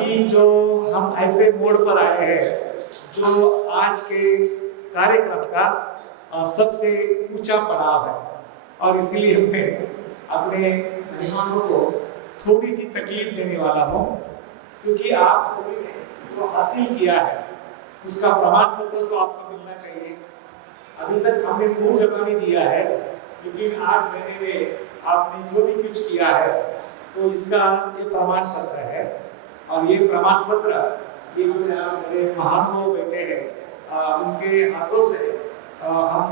अभी जो हम ऐसे मोड़ पर आए हैं जो आज के कार्यक्रम का सबसे ऊंचा पड़ाव है, और इसीलिए मैं अपने मेहमानों को थोड़ी सी तकलीफ देने वाला हूँ, क्योंकि आप सभी ने जो हासिल किया है उसका प्रमाण पत्र तो आपको मिलना चाहिए। अभी तक हमने मुंह जमा नहीं दिया है, लेकिन 8 महीने में आपने जो भी कुछ किया है तो इसका ये प्रमाण पत्र है। और ये प्रमाण पत्र ये जो मेरे महानुभाव बैठे हैं उनके हाथों से हम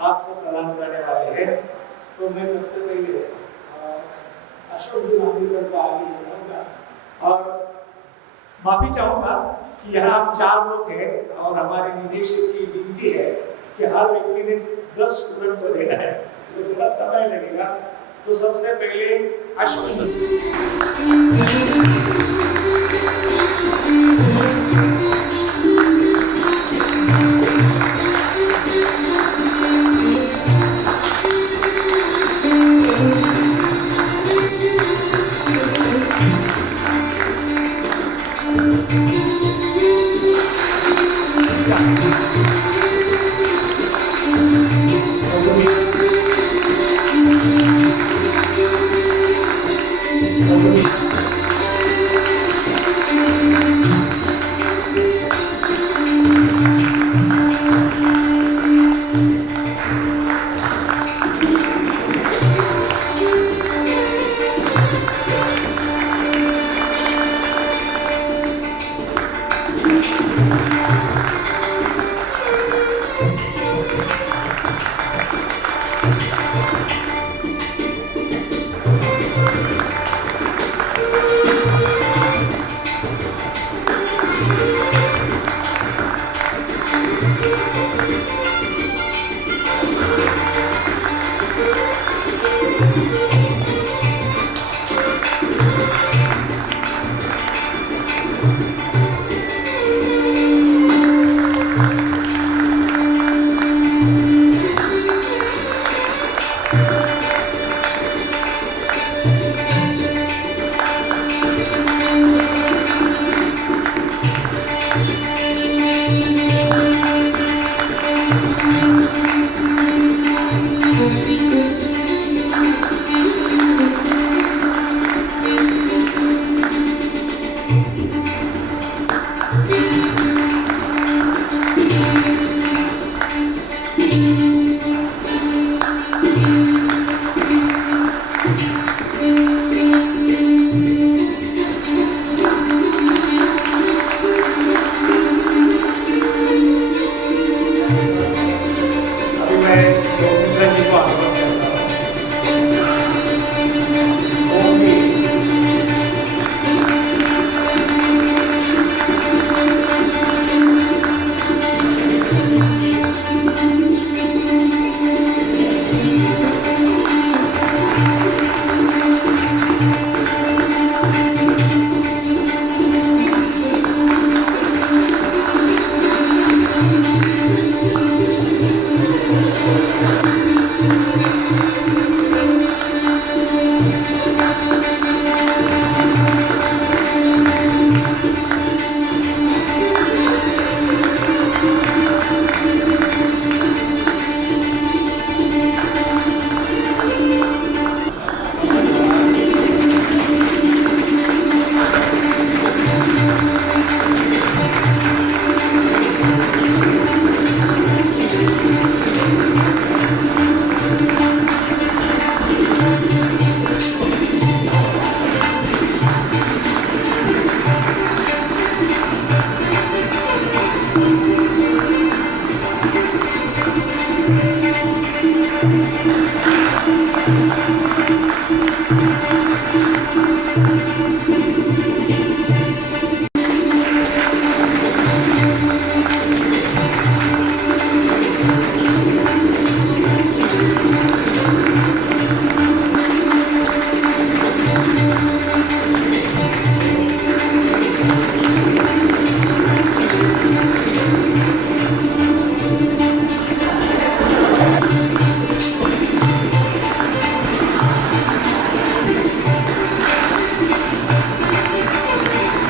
आपको प्रदान करने वाले हैं। तो मैं सबसे पहले अशोक जी गांधी सर को आगे बुलाऊंगा और माफी चाहूंगा कि यहाँ हम 4 लोग हैं और हमारे निदेशक की विनती है कि हर व्यक्ति ने 10 स्टूडेंट को देना है, तो थोड़ा समय लगेगा। तो सबसे पहले अशोक जी।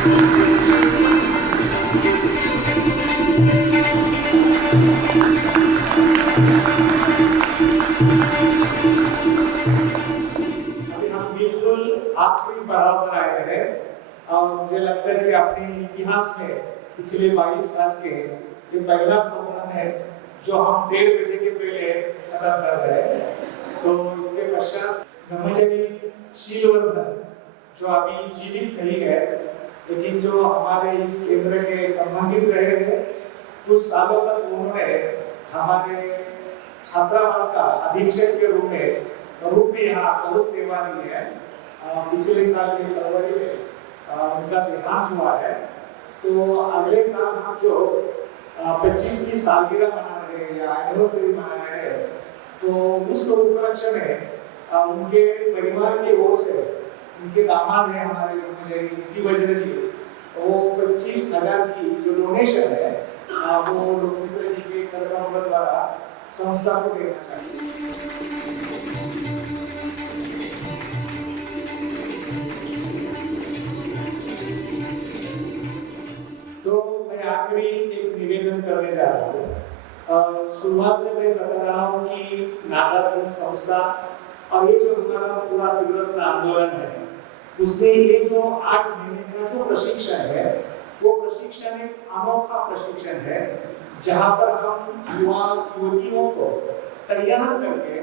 अभी हम बिल्कुल आखिरी पड़ाव पर आए हैं और मुझे लगता है कि अपने इतिहास में पिछले 22 साल के ये पहला प्रोग्राम है जो हम 1:30 बजे के पहले खत्म कर रहे हैं। तो इसके पश्चात ब्रह्मचारी शीलवर्धन जो अभी जीवित नहीं है लेकिन जो हमारे इस केंद्र के संबंधित रहे हैं, कुछ सालों तक उन्होंने हमारे छात्रावास का अधीक्षक के रूप में यहाँ बहुत सेवा दी है। पिछले साल के फरवरी में उनका देहांत हुआ है। तो अगले साल हम जो 25वीं सालगिरह मना रहे हैं या एनिवर्सरी मना रहे हैं, तो उस उपलक्ष्य में उनके परिवार की ओर से उनके दामाद हैं हमारे ब्रह्मचारी नीति वज्र जी, वो 25,000 की जो डोनेशन है वो लोकमित्र जी के कर्मकांड द्वारा संस्था को देना चाहिए। तो मैं आखिरी एक निवेदन करने जा रहा हूँ। शुरुआत से मैं बता रहा हूँ कि नागार्जुन संस्था और ये जो हमारा पूरा त्रिवर्तन आंदोलन है, उसमें ये जो 8 महीने का जो प्रशिक्षण है, वो प्रशिक्षण एक अनोखा प्रशिक्षण है जहाँ पर हम युवा युवतियों को तैयार करके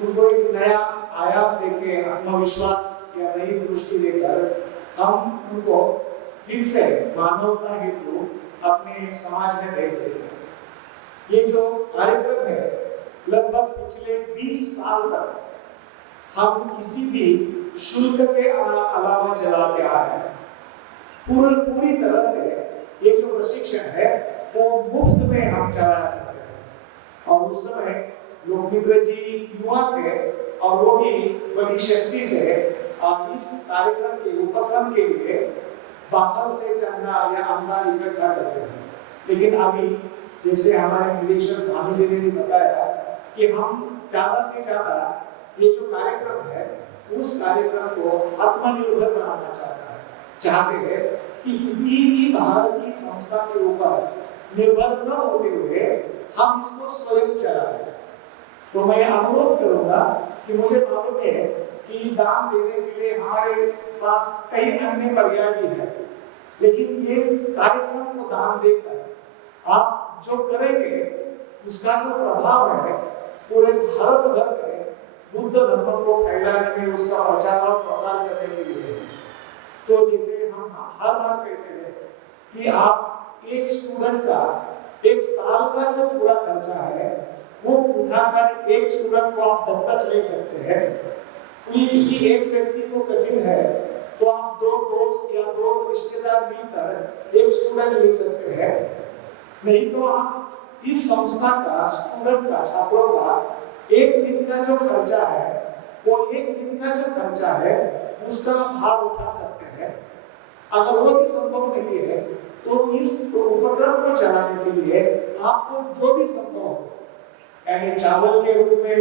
उनको एक नया आयाम देके आत्मविश्वास या नई दृष्टि देकर हम उनको फिर से मानवता हेतु अपने समाज में भेज देते हैं। ये जो कार्यक्रम है लगभग पिछले 20 साल तक हम किसी भी शुल्क के अलावा चलाते आ रहे हैं। पूरी तरह से ये जो प्रशिक्षण है वो मुफ्त में हम चला रहे हैं। और उस समय लोकमित्र जी युवा थे और वो भी बड़ी शक्ति से इस कार्यक्रम के उपक्रम के लिए बाहर से चंदा या अनुदान इकट्ठा करते हैं। लेकिन अभी जैसे हमारे निदेशक भानु जी ने बताया कि हम ज्यादा से ज्यादा ये जो कार्यक्रम है उस कार्यक्रम को आत्मनिर्भर बनाना चाहते हैं कि किसी भी बाहर की संस्था के ऊपर निर्भर न होते हुए हम इसको स्वयं चलाएं। तो मैं अनुरोध करूंगा कि मुझे मालूम है कि दान देने के लिए हमारे पास कई अन्य पर्याय भी है, लेकिन इस कार्यक्रम को दान देकर आप जो करेंगे उसका जो प्रभाव है पूरे भारत भर में बुद्ध धर्म को फैलाने में, उसका प्रचार और प्रसार करने के लिए। तो जैसे हम हर बार कहते हैं कि आप एक स्टूडेंट का एक साल का जो पूरा खर्चा है वो उठाकर एक स्टूडेंट को आप दत्तक ले सकते हैं। कोई किसी एक व्यक्ति को कठिन है तो आप 2 दोस्त या 2 रिश्तेदार मिलकर एक स्टूडेंट ले सकते हैं। नहीं तो आप इस संस्था का, स्टूडेंट का, छात्रों का एक दिन का जो खर्चा है वो एक दिन का जो खर्चा है उसका भार उठा सकते हैं। अगर वो भी संभव नहीं है तो इस उपक्रम को चलाने के लिए आपको जो भी संभव हो, यानी चावल के रूप में,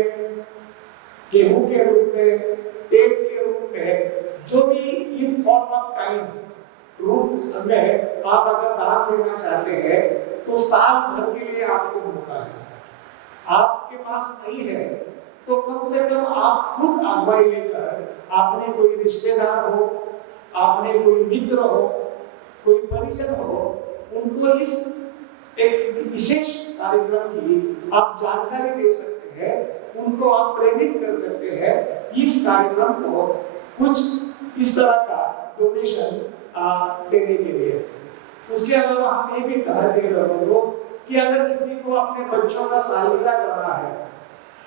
गेहूं के रूप में, तेल के रूप में, जो भी इन फॉर्म ऑफ काइंड रूप में आप अगर दान देना चाहते हैं तो साल भर के लिए आपको मौका है। आपके पास नहीं है तो कम से कम आप खुद अगुवाई लेकर, आपने कोई रिश्तेदार हो, आपने कोई मित्र हो, कोई परिजन हो, उनको इस एक विशेष कार्यक्रम की आप जानकारी दे सकते हैं, उनको आप प्रेरित कर सकते हैं इस कार्यक्रम को कुछ इस तरह का डोनेशन देने के लिए। उसके अलावा हम ये भी कह रहे हैं लोगों को कि अगर किसी को अपने बच्चों का सालगिरह करना है,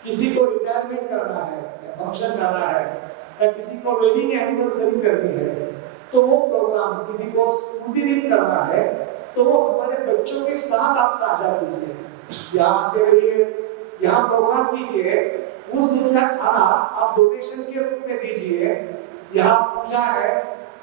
किसी को रिटायरमेंट करना है, फंक्शन करना है, या किसी को वेडिंग एनिवर्सरी करनी है, तो वो प्रोग्राम किसी को स्मृति दिन करना है तो वो हमारे बच्चों के साथ आप साझा कीजिए। यहाँ पे रहिए, यहाँ प्रोग्राम कीजिए, उस दिन का खाना आप डोनेशन के रूप में दीजिए। यहाँ पूजा है,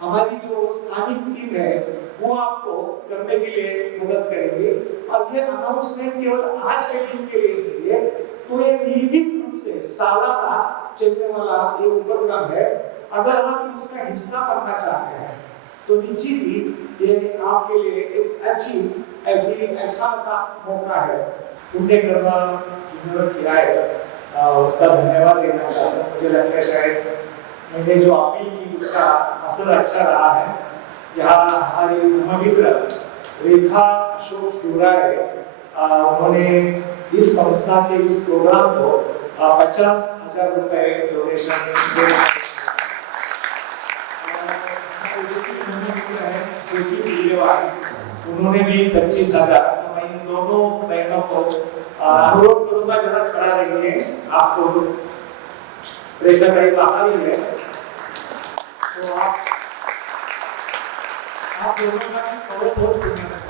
हमारी जो स्थानिक टीम है वो आपको करने के लिए मदद करेंगे। और ये अनाउंसमेंट केवल आज के दिन के लिए नहीं है, तो ये नियमित रूप से सालाना चलने वाला ये उपक्रम है। अगर आप इसका हिस्सा बनना चाहते हैं तो निश्चित ही ये आपके लिए एक अच्छी ऐसा मौका है। पुण्य कर्म जिन्होंने किया है उसका धन्यवाद देना चाहता हूँ। मुझे लगता है शायद मैंने जो अपील की उसका असर अच्छा रहा है। यहाँ हमारे धर्ममित्र रेखा अशोक तिवारी उन्होंने इस संस्था के इस प्रोग्राम को 50,000 रुपए डोनेशन दिया। उन्होंने भी 25,000। तो मैं इन दोनों बहनों को अनुरोध करूंगा जरा खड़ा रहिए। आपको रेखा का बाहर ही है तो आप दोनों का बहुत बहुत धन्यवाद।